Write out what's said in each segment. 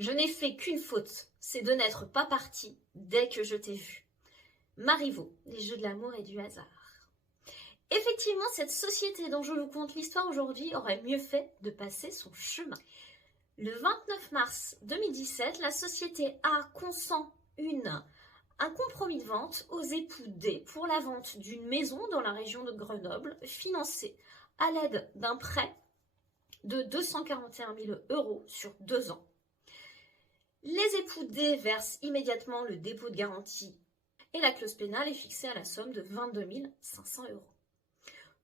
Je n'ai fait qu'une faute, c'est de n'être pas partie dès que je t'ai vu. Marivaux, les jeux de l'amour et du hasard. Effectivement, cette société dont je vous conte l'histoire aujourd'hui aurait mieux fait de passer son chemin. Le 29 mars 2017, la société A consent un compromis de vente aux époux D pour la vente d'une maison dans la région de Grenoble, financée à l'aide d'un prêt de 241 000 € sur 2 ans. Les époux D versent immédiatement le dépôt de garantie et la clause pénale est fixée à la somme de 22 500 €.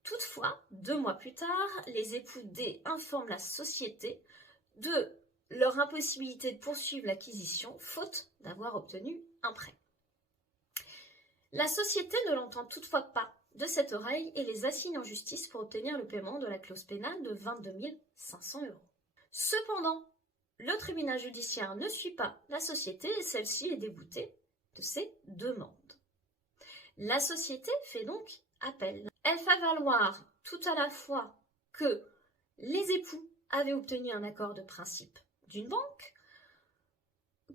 Toutefois, 2 mois plus tard, les époux D informent la société de leur impossibilité de poursuivre l'acquisition, faute d'avoir obtenu un prêt. La société ne l'entend toutefois pas de cette oreille et les assigne en justice pour obtenir le paiement de la clause pénale de 22 500 €. Cependant, le tribunal judiciaire ne suit pas la société et celle-ci est déboutée de ses demandes. La société fait donc appel. Elle fait valoir tout à la fois que les époux avaient obtenu un accord de principe d'une banque,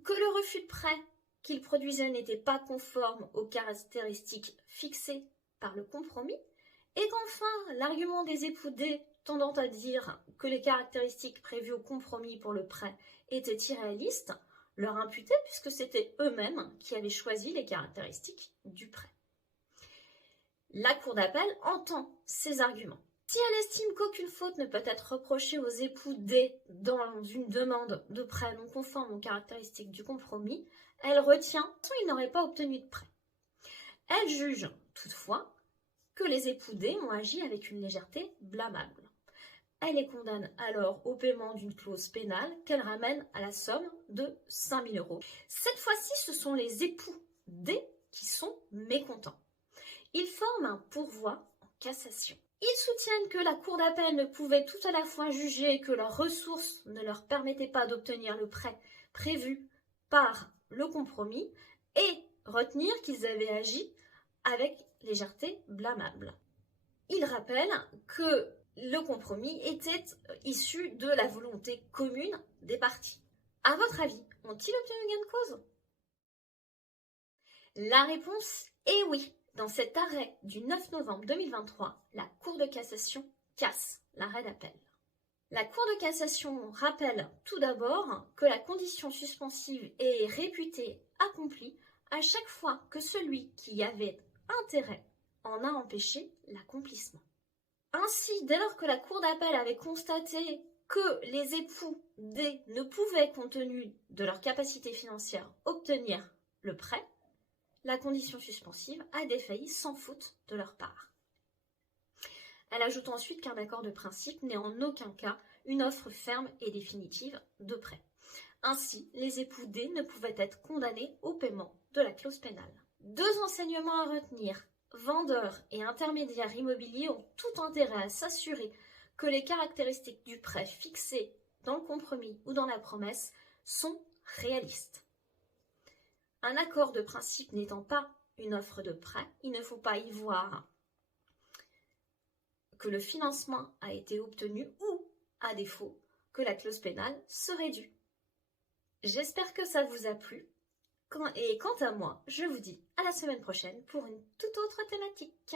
que le refus de prêt qu'ils produisaient n'était pas conforme aux caractéristiques fixées par le compromis, et qu'enfin l'argument des époux D tendant à dire que les caractéristiques prévues au compromis pour le prêt étaient irréalistes, leur imputait puisque c'était eux-mêmes qui avaient choisi les caractéristiques du prêt. La Cour d'appel entend ces arguments. Si elle estime qu'aucune faute ne peut être reprochée aux époux D dans une demande de prêt non conforme aux caractéristiques du compromis, elle retient qu'ils n'auraient pas obtenu de prêt. Elle juge toutefois que les époux D ont agi avec une légèreté blâmable. Elle les condamne alors au paiement d'une clause pénale qu'elle ramène à la somme de 5 000 €. Cette fois-ci, ce sont les époux D qui sont mécontents. Ils forment un pourvoi en cassation. Ils soutiennent que la Cour d'appel ne pouvait tout à la fois juger que leurs ressources ne leur permettaient pas d'obtenir le prêt prévu par le compromis et retenir qu'ils avaient agi avec légèreté blâmable. Ils rappellent que le compromis était issu de la volonté commune des parties. À votre avis, ont-ils obtenu gain de cause? La réponse est oui. Dans cet arrêt du 9 novembre 2023, la Cour de cassation casse l'arrêt d'appel. La Cour de cassation rappelle tout d'abord que la condition suspensive est réputée accomplie à chaque fois que celui qui y avait intérêt en a empêché l'accomplissement. Ainsi, dès lors que la Cour d'appel avait constaté que les époux D ne pouvaient, compte tenu de leur capacité financière, obtenir le prêt, la condition suspensive a défailli sans faute de leur part. Elle ajoute ensuite qu'un accord de principe n'est en aucun cas une offre ferme et définitive de prêt. Ainsi, les époux D ne pouvaient être condamnés au paiement de la clause pénale. 2 enseignements à retenir. Vendeurs et intermédiaires immobiliers ont tout intérêt à s'assurer que les caractéristiques du prêt fixées dans le compromis ou dans la promesse sont réalistes. Un accord de principe n'étant pas une offre de prêt, il ne faut pas y voir que le financement a été obtenu ou, à défaut, que la clause pénale serait due. J'espère que ça vous a plu. Et quant à moi, je vous dis à la semaine prochaine pour une toute autre thématique.